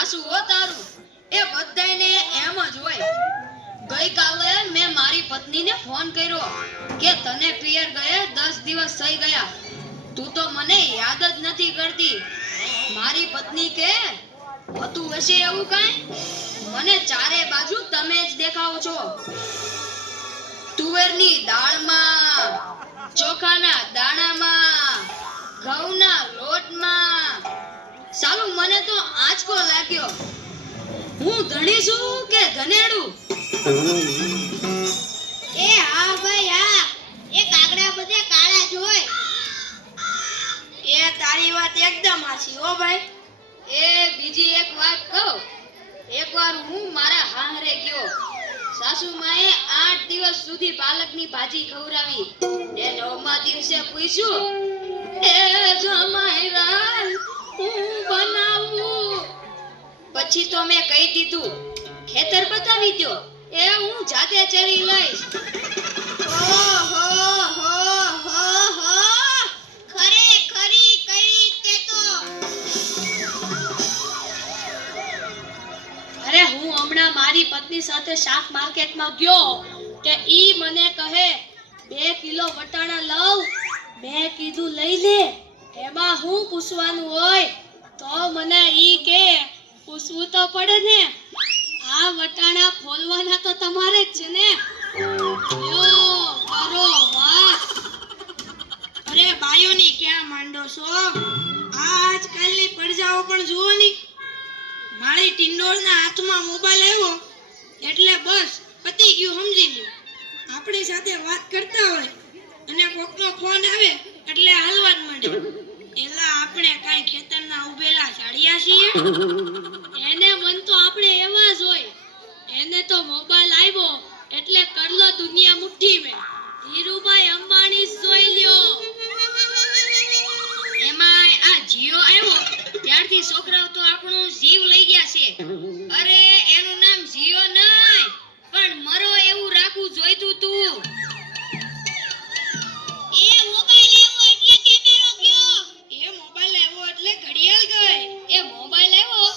હાસુ હો તારું, એ બધાયને એમ જ હોય. ગઈકાલે મેં મારી પત્નીને ફોન કર્યો કે તને પિયર ગયે 10 દિવસ થઈ ગયા, તું તો મને યાદ જ નથી કરતી. મારી પત્ની કે હતું હશે એવું કાંઈ, મને ચારે બાજુ તમે જ દેખાવો છો. તુવેરની દાળમાં, ચોખાના દાણામાં, ઘઉંના લોટમાં. સાલું મને તો આંચકો લાગ્યો. હું ધણી છું કે ધનેડું? એ હા ભાઈ હા, એ કાગડા બધે કાળા જ હોય. એ તારી વાત એકદમ સાચી હો ભાઈ. એ બીજી એક વાત કહું. એકવાર હું મારા હાહરે ગયો. સાસુમાએ 8 દિવસ સુધી પાલકની ભાજી ખવડાવી. એ 9મા દિવસે પૂછ્યું, એ જમાઈ રાલ હું બનાવું? પછી તો મેં કહી દીધું, ખેતર બતાવી દો, એ હું જાતે ચરી લઈશ. ઓહો હો હો હો, ખરેખરી કરી તે તો. અરે હું હમણાં મારી પત્ની સાથે શાક માર્કેટમાં ગયો કે ઈ મને કહે 2 કિલો વટાણા લઉં. મેં કીધું લઈ લે, એમાં હું પૂછવાનું હોય? તો મને ઈ કે પૂછવું તો પડે ને, આ વટાણા ફોલવાના તો તમારે જ છે ને. યો કરો વાહ. અરે બાયોની ક્યાં માંડો છો? આજકાલની પડજાઓ પણ જુઓ ની. મારી ટિંડોળના હાથમાં મોબાઈલ આવ્યો એટલે બસ પતી ગયું, સમજી લ્યો. આપણી સાથે વાત કરતા હોય અને કોકનો ફોન આવે એટલે હાલવા જ માંડે. એલા આપણે કાઈ ખેતરના ઉભેલા ઝાડિયા છીએ? એને મન તો આપણે એવા જ હોય. એને તો મોબાઈલ આવ્યો એટલે કરલો દુનિયા મુઠ્ઠી મેં. ધીરુભાઈ અંબાણી જોઈ લ્યો. એમાંય આ જીઓ આવ્યો ત્યારથી છોકરાઓ તો આપણો જીવ લઈ ગયા છે. અરે એનું નામ જીઓ નહીં, પણ મરો એવું રાખવું જોઈતું તું. એ મોબાઈલ આવ્યો એટલે કેમેરો ગયો. એ મોબાઈલ આવ્યો એટલે ઘડિયાળ ગઈ. એ મોબાઈલ આવ્યો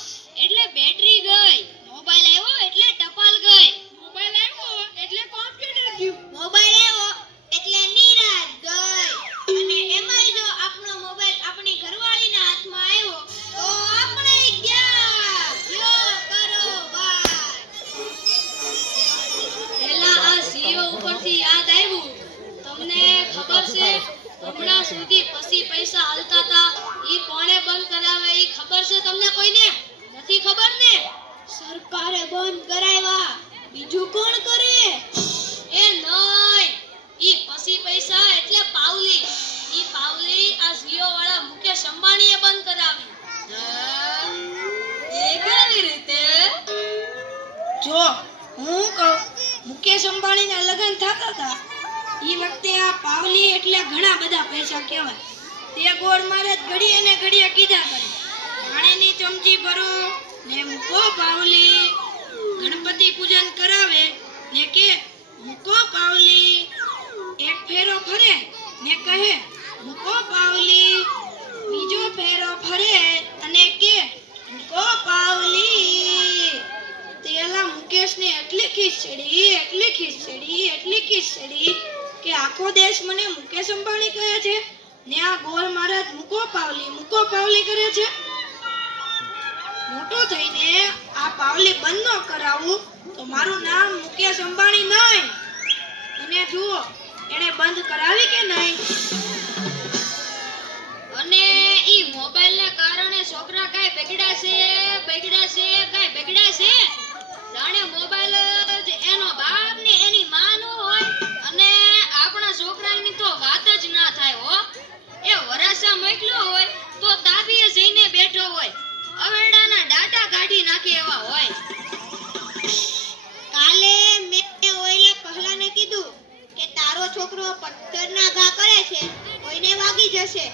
એટલે બેટરી ગઈ. મોબાઈલ આવ્યો એટલે ટપાલ ગઈ. મોબાઈલ આવ્યો એટલે કોમ્પ્યુટર ગયું. મોબાઈલ આવ્યો એટલે નિરાત ગઈ. અને એમાંય જો આપણો મોબાઈલ આપણી ઘરવાળીના હાથમાં આવ્યો તો આપણે ગયા. યો કરો વાત. પેલા આ જીઓ ઉપરથી યાદ આવ્યું. તમને ખબર છે હમણાં સુધી પછી પૈસા હાલતા હતા ઈ કોણે બંધ કરાવે? ઈ ખબર છે તમને કોઈને? નથી ખબર ને? સરકારે બંધ કરાવ્યા, બીજું કોણ કરે? એ નહીં, ઈ પછી પૈસા એટલે પાવલી. ઈ પાવલી આ જીઓ વાળા મુકેશ અંબાણીએ બંધ કરાવી. એ કેવી રીતે? જો હું કહું, મુકેશ અંબાણીના લગ્ન થતા હતા ઈ વખતે આ પાવલી એટલે ઘણા બધા પૈસા કહેવાય. તે ગોળ મારે ઘડીએ ને ઘડીએ કીધા કરે, પાણીની ચમચી ભરો ને મૂકો પાવલી. ગણપતિ પૂજન કરાવે ને કે મૂકો પાવલી. એક ફેરો ફરે ને કહે મૂકો પાવલી. બીજો ફેરો ફરે અને કે મૂકો પાવલી. તેલા મુકેશને એટલી ખીસ ચડી કે આખો દેશ મને મુકેશ અંબાણી કહે છે ને આ ગોળ મહારાજ મૂકો પાવલી કરે છે. મોટો થઈને આ પાવલી બંધ ન કરાવું તો મારું નામ મુકેશ અંબાણી નહીં. અને જુઓ એને બંધ કરાવી કે નહીં. અને ઈ મોબાઈલના કારણે છોકરા કાઈ બગડ્યા છે જાણે મોબાઈલ જ એનો બાપ ને એની માં નો હોય. અને આપણા છોકરાની તો વાત જ ના થાય હો. એ વરાસા મોકલ્યો હોય તો તાબીએ જઈને બેઠો હોય, અવેડાના ડાટા કાઢી નાખે એવા હોય. કાલે મેં ઓયલા પહેલાને કીધું કે તારો છોકરો પથ્થરના ઘા કરે છે, કોઈને વાગી જશે.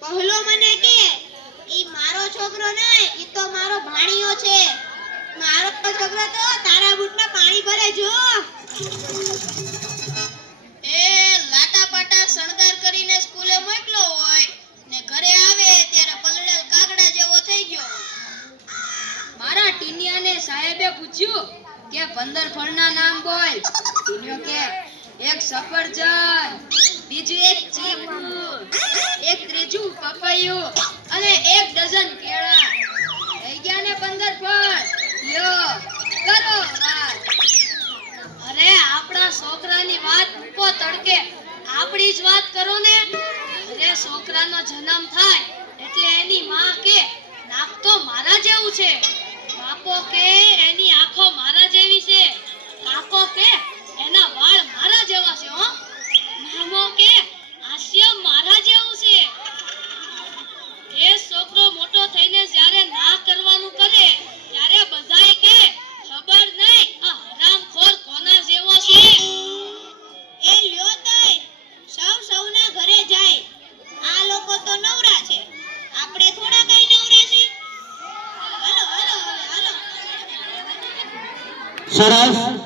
પહેલો મને કહે ઈ મારો છોકરો નહીં, ઈ તો મારો ભાણિયો છે. મારો છોકરો તો તારા બૂટમાં પાણી ભરે જો. એ લાટા પાટા શણગાર કરીને સ્કૂલે મોકલ્યો હોય ને ઘરે આવે ત્યારે પલળેલ કાગડા જેવો થઈ ગયો. પૂછ્યું કે 15 ફળના નામ બોલ. ટીન્યો કે એક સફરજન, બીજું એક ચીકુ, એક ત્રીજું પપૈયું અને 1 ડઝન કેળા. થઈ ગયા ને 15 ફળ. લ્યો કરો વાત. અરે આપણા છોકરાની વાત મૂકો તડકે, આપણી જ વાત કરો ને. અરે છોકરાનો જન્મ થાય એટલે એની માં કે નાક તો મારા જેવું છે, બાપો કે એની આંખો મારા જેવી છે, કાકો કે એના વાળ મારા જેવા છે, હો મામો કે હાસ્ય મારા જેવું છે. એ છોકરો મોટો થઈને જ્યારે ના કરવાનું કરે ત્યારે બધાય કે ખબર નહીં આ હરામખોર કોના જેવો છે. એ લ્યો તઈ સૌના ઘરે જાય. આ લોકો તો નવરા છે, આપણે થોડા કઈ નવરા છીએ. હાલો હાલો હવે હાલો. સરસ.